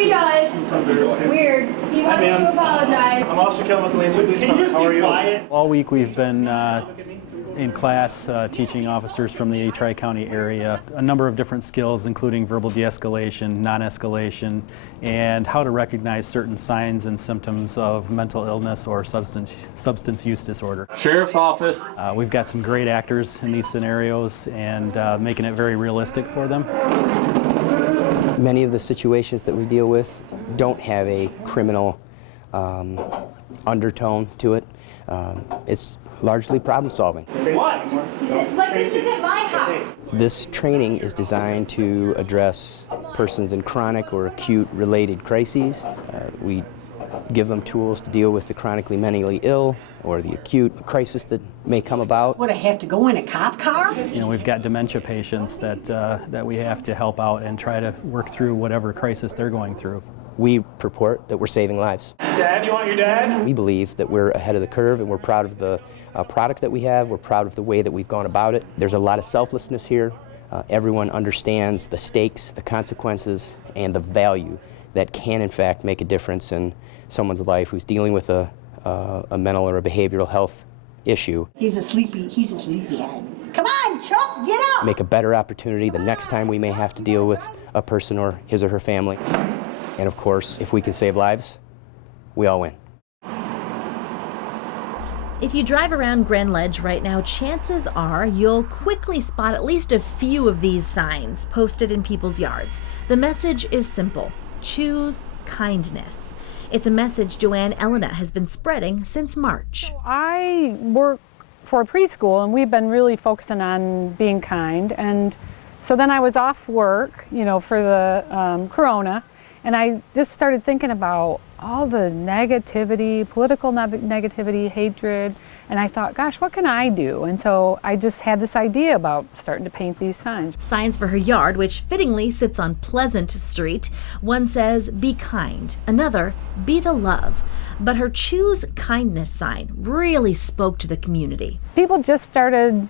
he does. Weird. He wants to apologize. I'm Officer Kellen with the Lansing Police Department. How are you? All week we've been in class teaching officers from the Tri-County area a number of different skills, including verbal de-escalation, non-escalation, and how to recognize certain signs and symptoms of mental illness or substance use disorder. Sheriff's Office. We've got some great actors in these scenarios and making it very realistic for them. Many of the situations that we deal with don't have a criminal undertone to it. It's largely problem solving. What? Like, this isn't my house. This training is designed to address persons in chronic or acute related crises. We give them tools to deal with the chronically mentally ill or the acute crisis that may come about. Would I have to go in a cop car? You know, we've got dementia patients that we have to help out and try to work through whatever crisis they're going through. We purport that we're saving lives. Dad, you want your dad? We believe that we're ahead of the curve and we're proud of the product that we have. We're proud of the way that we've gone about it. There's a lot of selflessness here. Everyone understands the stakes, the consequences, and the value that can in fact make a difference in someone's life who's dealing with a mental or a behavioral health issue. He's a sleepyhead. Come on, Chuck, get up! Make a better opportunity the next time we may have to deal with a person or his or her family. And of course, if we can save lives, we all win. If you drive around Grand Ledge right now, chances are you'll quickly spot at least a few of these signs posted in people's yards. The message is simple: choose kindness. It's a message Joanne Elena has been spreading since March. I work for a preschool, and we've been really focusing on being kind. And so then I was off work, for the corona, and I just started thinking about all the negativity, political negativity, hatred, and I thought, gosh, what can I do? And so I just had this idea about starting to paint these signs. Signs for her yard, which fittingly sits on Pleasant Street. One says, be kind. Another, be the love. But her choose kindness sign really spoke to the community. People just started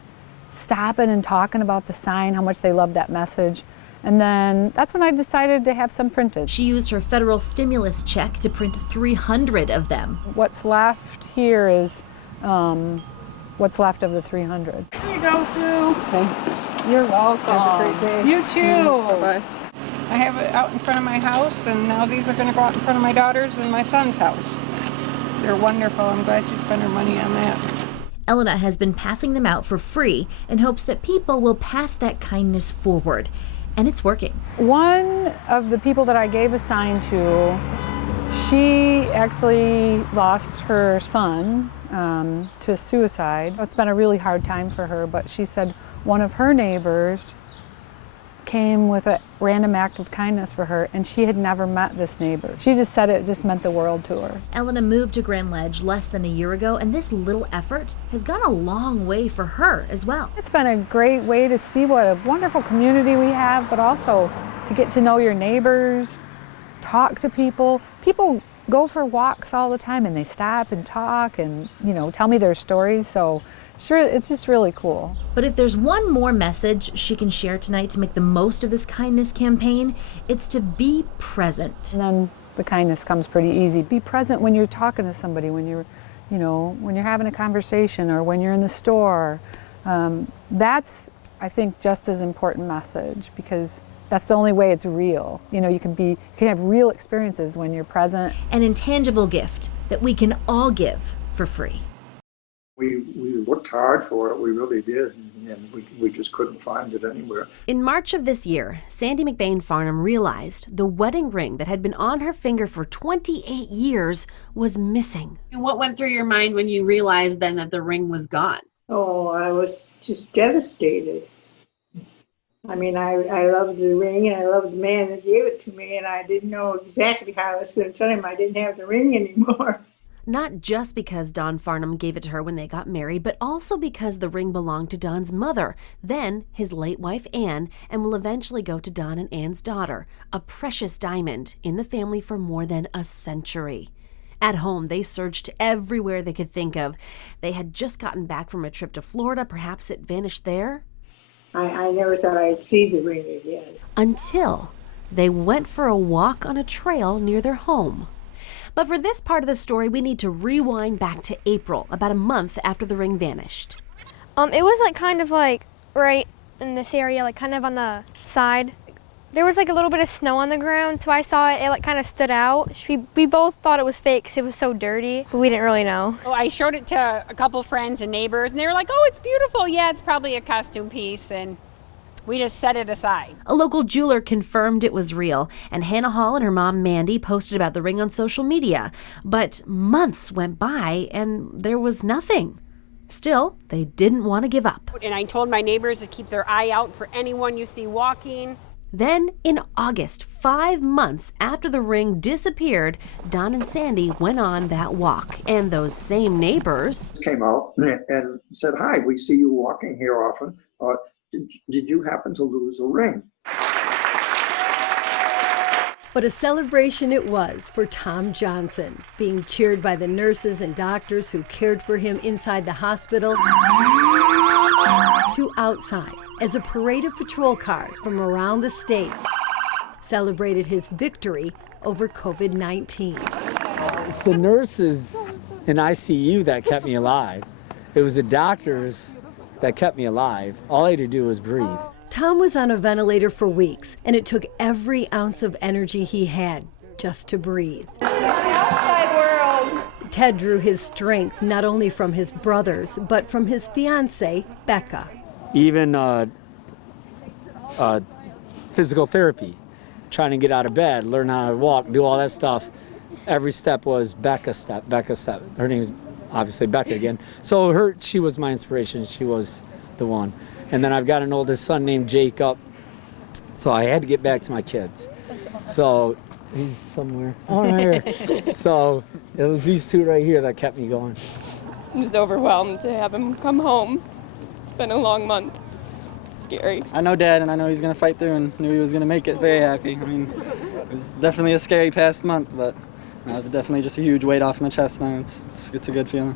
stopping and talking about the sign, how much they loved that message. And then that's when I decided to have some printed. She used her federal stimulus check to print 300 of them. What's left here is what's left of the 300. Here you go, Sue. Thanks. You're welcome. Have a great day. You too. Bye-bye. I have it out in front of my house, and now these are going to go out in front of my daughter's and my son's house. They're wonderful. I'm glad you spent her money on that. Elena has been passing them out for free in hopes that people will pass that kindness forward. And it's working. One of the people that I gave a sign to, she actually lost her son to suicide. It's been a really hard time for her, but she said one of her neighbors came with a random act of kindness for her, and she had never met this neighbor. She just said it just meant the world to her. Elena moved to Grand Ledge less than a year ago, and this little effort has gone a long way for her as well. It's been a great way to see what a wonderful community we have, but also to get to know your neighbors, talk to people. People go for walks all the time, and they stop and talk and, tell me their stories. So sure, it's just really cool. But if there's one more message she can share tonight to make the most of this kindness campaign, it's to be present. And then the kindness comes pretty easy. Be present when you're talking to somebody, when you're having a conversation or when you're in the store. That's, I think, just as important message, because that's the only way it's real. You can have real experiences when you're present. An intangible gift that we can all give for free. We worked hard for it, we really did, and we just couldn't find it anywhere. In March of this year, Sandy McBain Farnham realized the wedding ring that had been on her finger for 28 years was missing. And what went through your mind when you realized then that the ring was gone? Oh, I was just devastated. I mean, I loved the ring, and I loved the man that gave it to me, and I didn't know exactly how I was going to tell him I didn't have the ring anymore. Not just because Don Farnham gave it to her when they got married, but also because the ring belonged to Don's mother, then his late wife Anne, and will eventually go to Don and Anne's daughter, a precious diamond in the family for more than a century. At home, they searched everywhere they could think of. They had just gotten back from a trip to Florida. Perhaps it vanished there? I never thought I'd see the ring again. Until They went for a walk on a trail near their home. But for this part of the story, we need to rewind back to April, about a month after the ring vanished. It was like kind of like right in this area, like kind of on the side. There was like a little bit of snow on the ground, so I saw it, it like kind of stood out. We both thought it was fake because it was so dirty, but we didn't really know. Oh, I showed it to a couple friends and neighbors, and they were like, oh, it's beautiful. Yeah, it's probably a costume piece, and we just set it aside. A local jeweler confirmed it was real, and Hannah Hall and her mom Mandy posted about the ring on social media. But months went by, and there was nothing. Still, they didn't want to give up. And I told my neighbors to keep their eye out for anyone you see walking. Then, in August, 5 months after the ring disappeared, Don and Sandy went on that walk. And those same neighbors came out and said, hi, we see you walking here often. Did you happen to lose a ring? What a celebration it was for Tom Johnson, being cheered by the nurses and doctors who cared for him inside the hospital to outside, as a parade of patrol cars from around the state celebrated his victory over COVID-19. It's the nurses in ICU that kept me alive. It was the doctors that kept me alive. All I had to do was breathe. Tom was on a ventilator for weeks, and it took every ounce of energy he had just to breathe. The outside world. Ted drew his strength not only from his brothers, but from his fiancée, Becca. Even physical therapy, trying to get out of bed, learn how to walk, do all that stuff. Every step was Becca's step. Her name is obviously Becca again. So she was my inspiration. She was the one. And then I've got an oldest son named Jacob. So I had to get back to my kids. So he's somewhere. Oh, right here. So it was these two right here that kept me going. I'm just overwhelmed to have him come home. It's been a long month. It's scary. I know Dad, and I know he's going to fight through and knew he was going to make it. Very happy. I mean, it was definitely a scary past month, but definitely just a huge weight off my chest now. It's a good feeling.